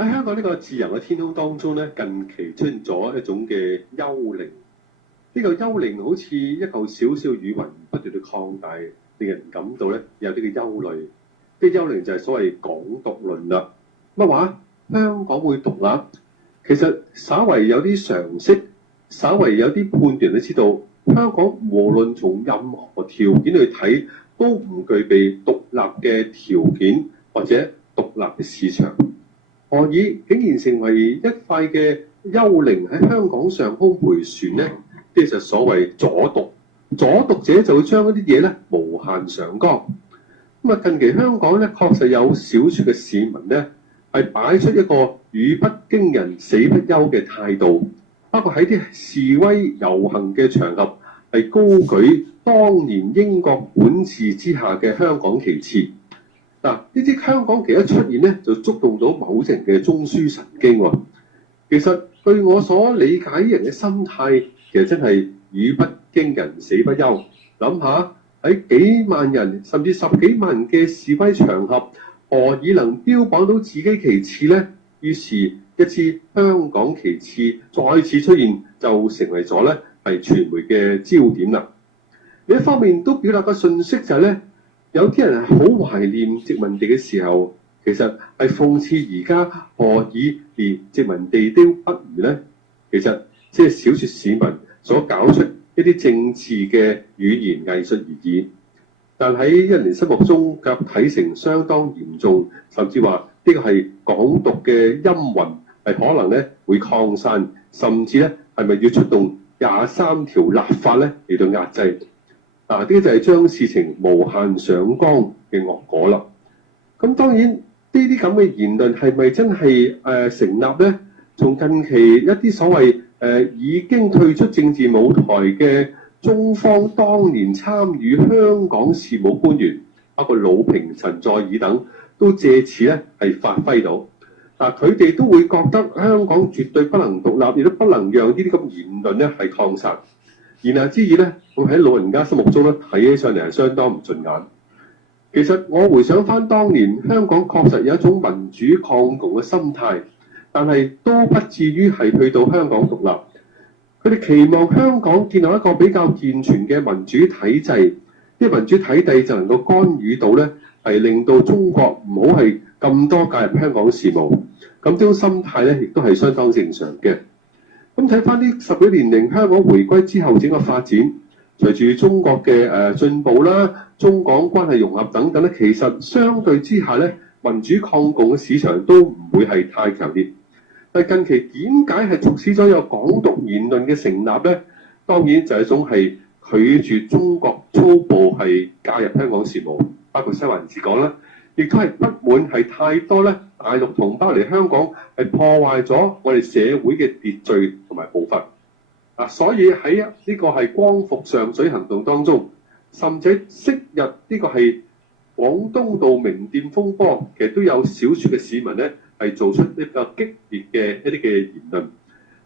喺香港呢個自由嘅天空當中咧，近期出現咗一種嘅幽靈。呢個幽靈好似一嚿小小雨雲不斷地擴大，令人感到咧有啲嘅憂慮。呢個幽靈就係所謂港獨論啦。乜話？香港會獨立？其實稍為有啲常識，稍為有啲判斷都知道，香港無論從任何條件去睇，都唔具備獨立嘅條件或者獨立嘅市場。何以竟然成為一塊嘅幽靈喺香港上空迴旋呢？呢就所謂左獨，左獨者就會將一啲嘢咧無限上綱。咁啊，近期香港咧確實有少數嘅市民咧係擺出一個語不驚人死不休嘅態度，包括喺啲示威遊行嘅場合係高舉當年英國管治之下嘅香港旗幟。嗱，呢啲香港旗一出現咧，就觸動到某人嘅中樞神經喎。其實據我所理解，人嘅心態其實真係語不驚人死不休。諗下喺幾萬人甚至十幾萬人嘅示威場合，何以能標榜到自己旗幟呢？於是，一支香港旗幟再次出現，就成為咗咧係傳媒嘅焦點啦。另一方面都表達個訊息就係咧。有啲人係好懷念殖民地嘅時候，其實係諷刺而家何以連殖民地都不如呢？其實即係小撮市民所搞出一啲政治嘅語言藝術而已。但喺一人心目中卻睇成相當嚴重，甚至話呢個係港獨嘅陰雲，係可能咧會擴散，甚至咧係咪要出動23條立法咧嚟到壓制？呢啲就係將事情無限上綱嘅惡果啦。咁當然呢啲咁嘅言論係咪真係成立呢？從近期一啲所謂已經退出政治舞台嘅中方當年參與香港事務官員，包括魯平、陳佐洱等，都借此咧係發揮到。佢哋都會覺得香港絕對不能獨立，亦都不能讓呢啲咁言論咧係擴散。言下之意咧，會喺老人家心目中咧睇起上嚟係相當唔順眼。其實我回想翻當年香港確實有一種民主抗共嘅心態，但係都不至於係去到香港獨立。佢哋期望香港建立一個比較健全嘅民主體制，啲民主體制就能夠干預到咧，係令到中國唔好係咁多介入香港事務。咁呢種心態咧，亦都係相當正常嘅。咁睇翻呢10幾年嚟香港回歸之後整個發展，隨住中國嘅進步啦、中港關係融合等等咧，其實相對之下咧，民主抗共嘅市場都唔會係太強烈。但近期點解係促使咗有港獨言論嘅成立咧？當然就係一種係拒絕中國粗暴係介入香港事務，包括西環治港啦，亦都係不滿係太多咧大陸同胞嚟香港係破壞咗我哋社會嘅秩序同埋步伐。所以喺呢個係光復上水行動當中，甚至昔日呢個係廣東道名店風波，其實都有少數嘅市民咧係做出比較激烈嘅一啲嘅言論。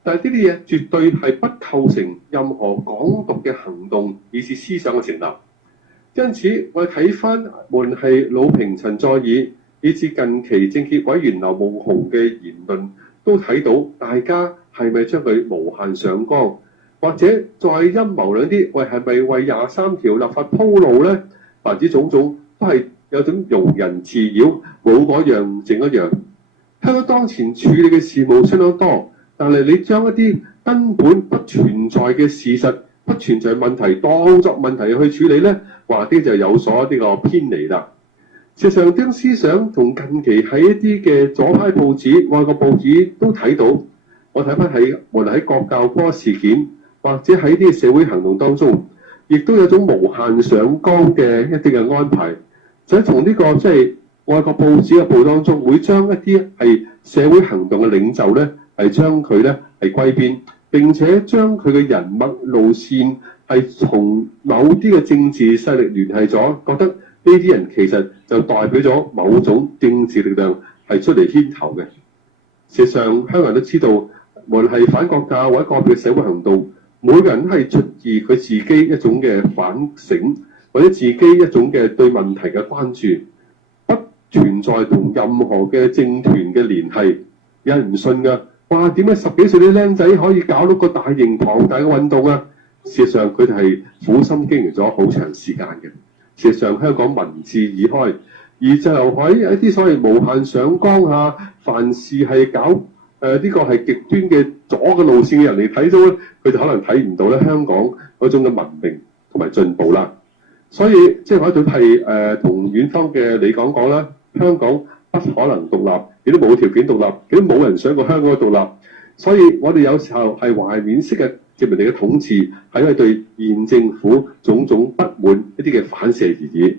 但係呢啲嘢絕對係不構成任何港獨嘅行動，以至思想嘅成立。因此，我哋睇翻無論係魯平、陳佐洱，以至近期政協委員劉夢熊嘅言論，都睇到大家係咪將佢無限上綱，或者再陰謀兩啲，喂係咪為23條立法鋪路呢？凡之種種都係有種庸人自擾，冇嗰樣整一樣。香港當前處理嘅事務相當多，但係你將一啲根本不存在嘅事實、不存在問題當作問題去處理呢，話啲就有所呢個偏離啦。事實上，啲思想同近期喺一啲嘅左派報紙、外國報紙都睇到。我睇翻喺無論喺國教科事件，或者喺啲社會行動當中，亦都有種無限上綱嘅一啲嘅安排。就喺從呢個即係外國報紙嘅報當中，會將一啲係社會行動嘅領袖咧，係將佢咧係歸邊，並且將佢嘅人物路線係從某啲嘅政治勢力聯繫咗，覺得呢啲人其實就代表咗某種政治力量係出嚟牽頭嘅。事實上，香港人都知道，無論係反國教或者個別嘅社會行動，每個人都係出自佢自己一種嘅反省，或者自己一種嘅對問題嘅關注，不存在同任何嘅政團嘅聯繫。有人唔信㗎。哇！點解10幾歲啲僆仔可以搞到個大型龐大嘅運動啊？事實上佢哋係苦心經營咗好長時間嘅。事實上香港民智已開，而就喺一啲所謂無限上綱下，凡事係搞呢個係極端嘅左嘅路線嘅人嚟睇到咧，佢就可能睇唔到咧香港嗰種嘅文明同埋進步啦。所以即係我喺度係同遠方嘅你講啦，香港不可能獨立，亦都冇條件獨立，亦都冇人想過香港獨立。所以我哋有時候係懷緬式嘅殖民地嘅統治，係因為對現政府種種不滿一啲嘅反射而已。